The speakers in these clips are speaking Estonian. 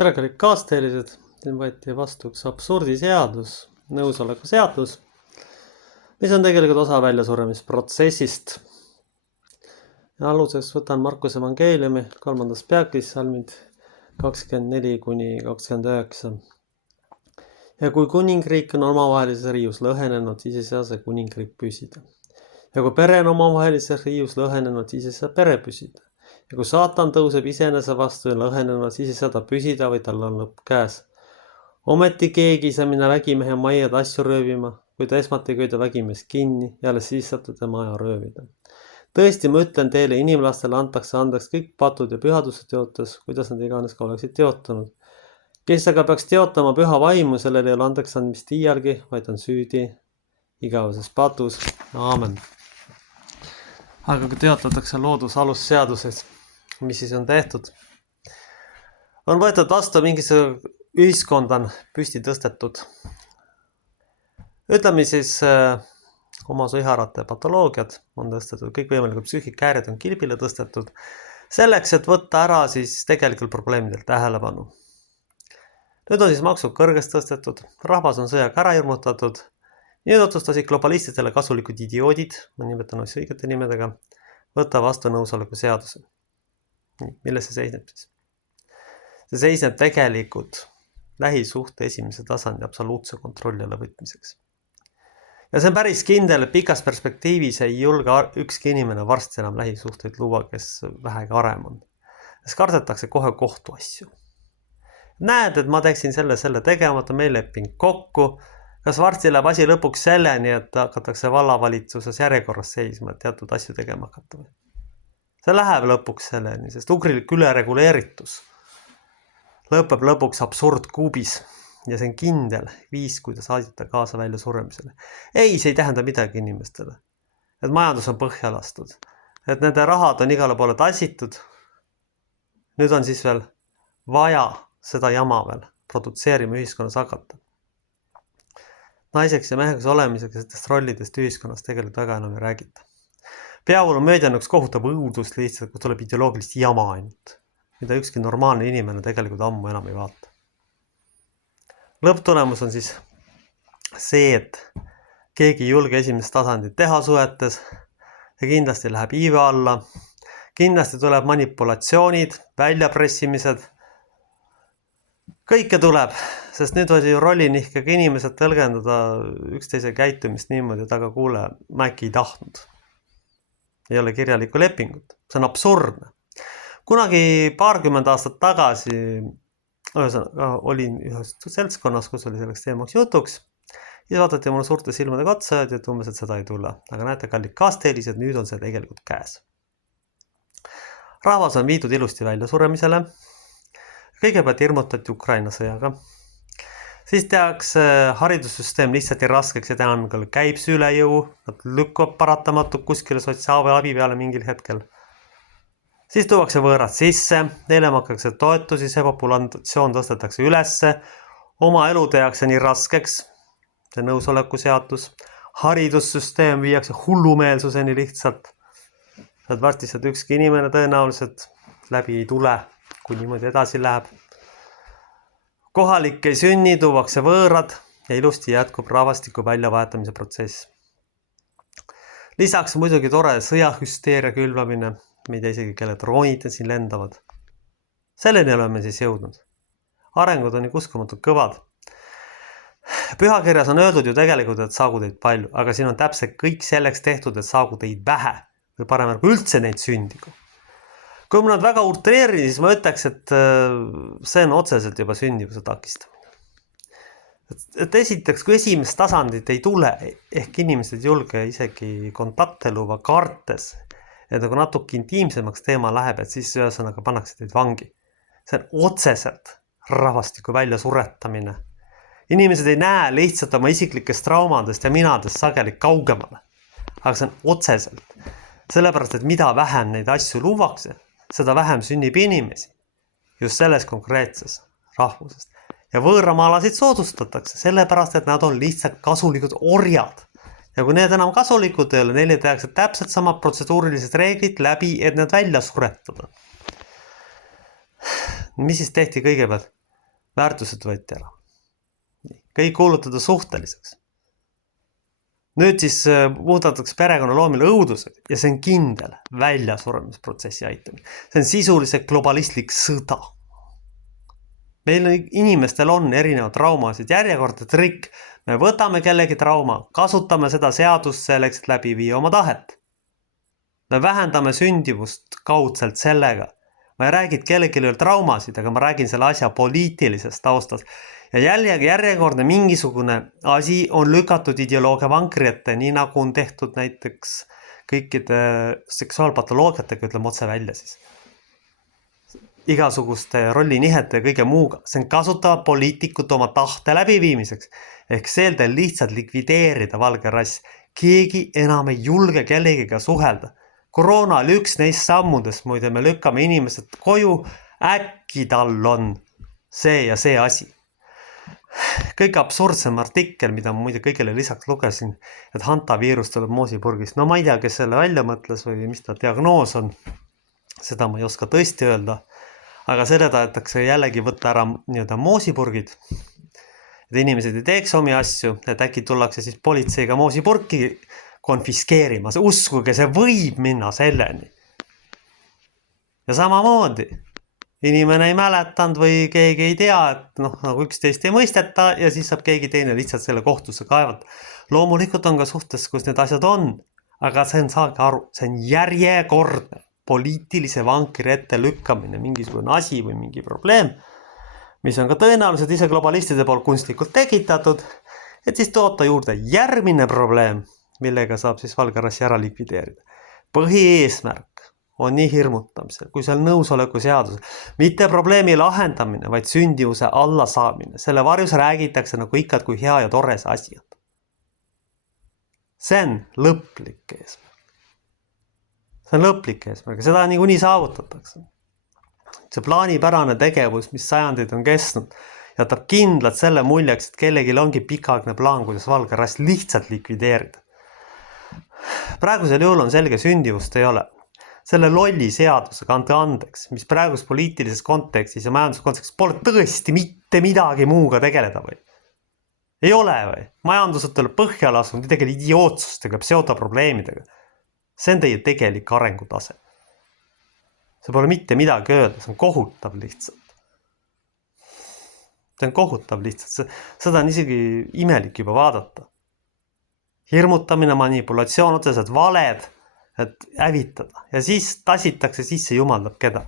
Tere, kallid kaasteelised. Siin võeti vastu üks absurdiseadus, nõusoleku seadus, mis on tegelikult osa väljasuremisprotsessist. Ja aluseks võtan Markuse evangeeliumi 3. peatükis salmid 24-29. Ja kui kuningriik on omavahelises riius lõhenenud, siis ei saa see kuningriik püsida. Ja kui pere on omavahelises riius lõhenenud, siis ei saa pere püsida. Ja kui saatan tõuseb iseenese vastu ja lõhenenud, siis ei saa ta püsida, või tal on lõpp käes. Ometi keegi ei saa minna vägimehe majad asju röövima, kui ta esmalt ei köida vägimeest kinni ja alles siis saate tema maja röövida. Tõesti, ma ütlen teile, inimlastele antakse andeks kõik patud ja pühaduse teotes, kuidas nad iganes ka oleksid teotanud. Kes aga peaks teotama püha vaimu, sellel ei ole andeks andmist iialgi, vaid on süüdi igaveses patus. Aamen. Aga kui teotatakse loodusalusseaduses, mis siis on tehtud, on võetud vastu mingisugune ühiskond on püsti tõstetud. Ütleme siis oma sõiharate patoloogiad on tõstetud, kõikvõimalikud psüühikahäired on kilbile tõstetud, selleks, et võtta ära siis tegelikult probleemidel tähelepanu. Nüüd on siis maksud kõrgest tõstetud, rahvas on sõjaga ära hirmutatud. Nüüd otsustasid globalistidele kasulikud idioodid, ma nimetan osi õigete nimedega, võtta vastu nõusoleku seaduse. Milles see seisneb siis? See seisneb tegelikult lähisuhte esimese tasandi absoluutse kontrolli alla võtmiseks. Ja see on päris kindel, et pikas perspektiivis ei julge ükski inimene varsti enam lähisuhteid luua, kes vähegi arem on. Sest kardetakse kohe kohtuasju. Näed, et ma teeksin selle tegemata, meil leping kokku. Kas varsti läheb asi lõpuks selleni, et hakatakse vallavalitsuses järjekorras seisma, et teatud asju tegema hakata? See läheb lõpuks selleni, sest ugrilik ülereguleeritus lõpeb lõpuks absurdkuubis ja see on kindel viis, kuidas aidata kaasa välja suremisele. Ei, see ei tähenda midagi inimestele. Et majandus on põhja lastud. Et nende rahad on igale poole tassitud. Nüüd on siis veel vaja seda jama veel produtseerima ühiskonnas hakata. Naiseks ja meheks olemiseks sellest rollidest ühiskonnas tegelikult väga enam ei räägita. Peavool on möödjanud üks kohutav õudus lihtsalt, kus tuleb ideoloogilist jama ainult, mida ükski normaalne inimene tegelikult ammu enam ei vaata. Lõpptulemus on siis see, et keegi ei julge esimest tasandit teha suhetes ja kindlasti läheb iive alla, kindlasti tuleb manipulatsioonid, väljapressimised, kõike tuleb, sest nüüd oli ju rollinihkega inimesed tõlgendada üksteise käitumist niimoodi, et aga kuule, ma äkki ei tahtnud. Ei ole kirjalikku lepingut. See on absurdne. Kunagi 20 aastat tagasi olin ühes seltskonnas, kus oli selleks teemaks jutuks ja vaadati mulle suurte silmadega otsa ja umbes, et seda ei tule. Aga näete, kallid kaasteelised, nüüd on see tegelikult käes. Rahvas on viidud ilusti välja suremisele. Kõigepealt hirmutati Ukraina sõjaga. Siis tehakse haridussüsteem lihtsalt raskeks ja tänapäeval käib see üle jõu, nad lükkab paratamatult kuskile sotsiaalabi peale mingil hetkel. Siis tuuakse võõrad sisse, neile makatakse toetusi, see populatsioon tõstetakse ülesse, oma elu tehakse nii raskeks, see nõusoleku seadus, haridussüsteem viiakse hullumeelsuseni lihtsalt, et varstistad ükski inimene tõenäoliselt läbi ei tule, kui niimoodi edasi läheb. Kohalik ei sünni, tuuakse võõrad ja ilusti jätkub rahvastiku väljavahetamise protsess. Lisaks muidugi tore sõjahüsteeria külvamine, me ei tea isegi, kelle droonid siin lendavad. Selleni oleme siis jõudnud. Arengud on nii uskumatult kõvad. Pühakirjas on öeldud ju tegelikult, et saagu teid palju, aga siin on täpselt kõik selleks tehtud, et saagu teid vähe või parem kui üldse neid sündigu. Kui ma nad väga utreerin, siis ma ütleks, et see on otseselt juba sündivuse takistamine. Et esiteks, kui esimest tasandit ei tule, ehk inimesed julge isegi kontakte luua kartes, et kui natuke intiimsemaks teema läheb, et siis ühesõnaga pannakse teid vangi. See on otseselt rahvastiku välja suretamine. Inimesed ei näe lihtsalt oma isiklikest traumadest ja minadest sageli kaugemale. Aga see on otseselt. Sellepärast, et mida vähem neid asju luuakse, seda vähem sünnib inimesi just selles konkreetses rahvusest. Ja võõramaalasid soodustatakse, sellepärast, et nad on lihtsalt kasulikud orjad. Ja kui need enam kasulikud ei ole, neile tehakse täpselt samad protseduurilised reeglid läbi, et need välja suretada. Mis siis tehti kõigepealt? väärtused võeti ära. Kõik kuulutada suhteliseks. Nüüd siis muudetakse perekonna loomile õudused ja see on kindel väljasuremisprotsessi aitamine. See on sisuliselt globalistlik sõda. Meil inimestel on erinevad traumasid, järjekordne trikk. Me võtame kellegi trauma, kasutame seda seadust selleks, et läbi viia oma tahet. Me vähendame sündivust kaudselt sellega. Ma ei räägi kellelgi veel traumasid, aga ma räägin selle asja poliitilisest taustast. Ja järjekordne mingisugune asi on lükatud ideoloogia vankri ette, nii nagu on tehtud näiteks kõikide seksuaalpatoloogiatega, ütleme otse välja siis. Igasuguste rollinihete ja kõige muuga. See on kasutavad poliitikut oma tahte läbiviimiseks. Ehk seelde lihtsalt likvideerida valge rass. Keegi enam ei julge kellegiga suhelda. Koroona oli üks neist sammudest, muide me lükkame inimesed koju, äkki tal on see ja see asi. Kõige absurdsem artikkel, mida ma muide kõigele lisaks lugesin, et hantaviirus tuleb moosipurgist. No ma ei tea, kes selle välja mõtles või mis ta diagnoos on. Seda ma ei oska tõesti öelda. Aga selle tahetakse jällegi võtta ära moosipurgid. Et inimesed ei teeks omi asju, et äkki tullakse siis politseiga moosipurki konfiskeerima. Uskuge, see võib minna selleni. Ja samamoodi. Inimene ei mäletanud või keegi ei tea, et nagu üksteist ei mõisteta ja siis saab keegi teine lihtsalt selle kohtusse kaevata. Loomulikult on ka suhtes, kus need asjad on, aga see on, saage aru, see on järjekordne poliitilise vankri ette lükkamine, mingisugune asi või mingi probleem, mis on ka tõenäoliselt ise globalistide poolt kunstlikult tekitatud, et siis toota juurde järgmine probleem, millega saab siis valge rassi ära likvideerida. Põhieesmärk on nii hirmutamisel, kui seal nõusoleku seadus. Mitte probleemi lahendamine, vaid sündivuse allasaamine. Selle varjus räägitakse nagu ikka, kui hea ja tore see asi on. See on lõplik eesmärk. See on lõplik eesmärk ja seda niikuinii saavutatakse. See plaanipärane tegevus, mis sajandeid on kestnud, jätab kindlalt selle muljeks, et kellelgi ongi pikaaegne plaan, kuidas valge rass lihtsalt likvideerida. Praegusel juhul on selge, sündivust ei ole. Selle lolli seadusega ante andeks, mis praegus poliitilises kontekstis ja majanduskontekstis pole tõesti mitte midagi muuga tegeleda või? Ei ole või? Majandused tuleb põhja lasnud ja tegelikult idiootsustega, pseudoprobleemidega. See on teie tegelik arengutase. See pole mitte midagi öelda, see on kohutav lihtsalt. See on kohutav lihtsalt, seda on isegi imelik juba vaadata. Hirmutamine, manipulatsioon, otseselt valed, et hävitada. Ja siis tasitakse sisse jumaldab keda.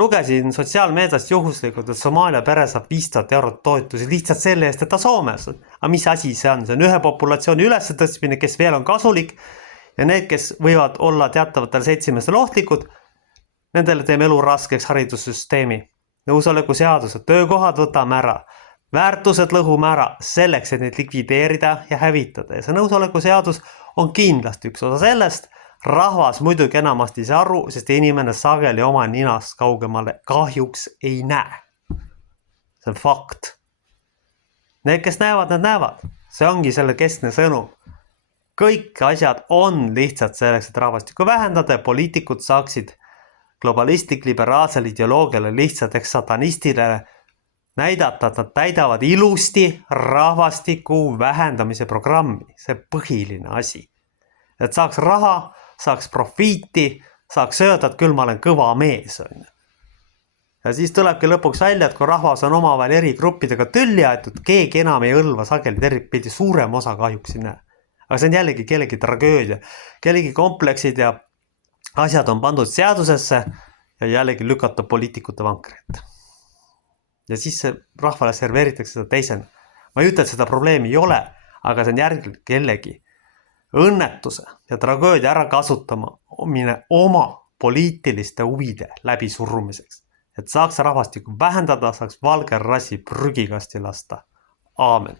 Lugesin sotsiaalmeediast juhuslikult, et Somaalia pere saab 500 eurot toetusi lihtsalt selle eest, et ta Soomes on. Aga mis asi see on? See on ühe populatsiooni üles tõstmine, kes veel on kasulik ja need, kes võivad olla teatavatel seltsimeestel ohtlikud, nendele teeme elu raskeks haridussüsteemi. Nõusoleku seadused, töökohad võtame ära, väärtused lõhume ära selleks, et neid likvideerida ja hävitada. Ja see nõusoleku seadus on kindlasti üks osa sellest. Rahvas muidugi enamasti ei saa aru, sest inimene sageli oma ninast kaugemale kahjuks ei näe. See on fakt. Need, kes näevad, need näevad. See ongi selle keskne sõnum. Kõik asjad on lihtsalt selleks, et rahvastikku vähendada ja poliitikud saaksid globalistlik liberaalsel ideoloogiale lihtsalt satanistile näidata, et nad täidavad ilusti rahvastiku vähendamise programmi. See põhiline asi. Et saaks raha, saaks profiiti, saaks öelda, et küll ma olen kõva mees. Ja siis tulebki lõpuks välja, et kui rahvas on omavahel eri gruppidega tülli aetud, keegi enam ei õlva sageli tervikpildi suurem osa kahjuks ei näe. Aga see on jällegi kellegi tragöödia. Kellegi kompleksid ja asjad on pandud seadusesse ja jällegi lükata poliitikute vankrit. Ja siis rahvale serveeritakse seda teisena. Ma ei ütle, et seda probleemi ei ole, aga see on järgselt kellegi õnnetuse ja tragöödia ära kasutama oma poliitiliste huvide läbi surrumiseks. Et saaks rahvastikku vähendada, saaks valge rassi prügikasti lasta. Aamen.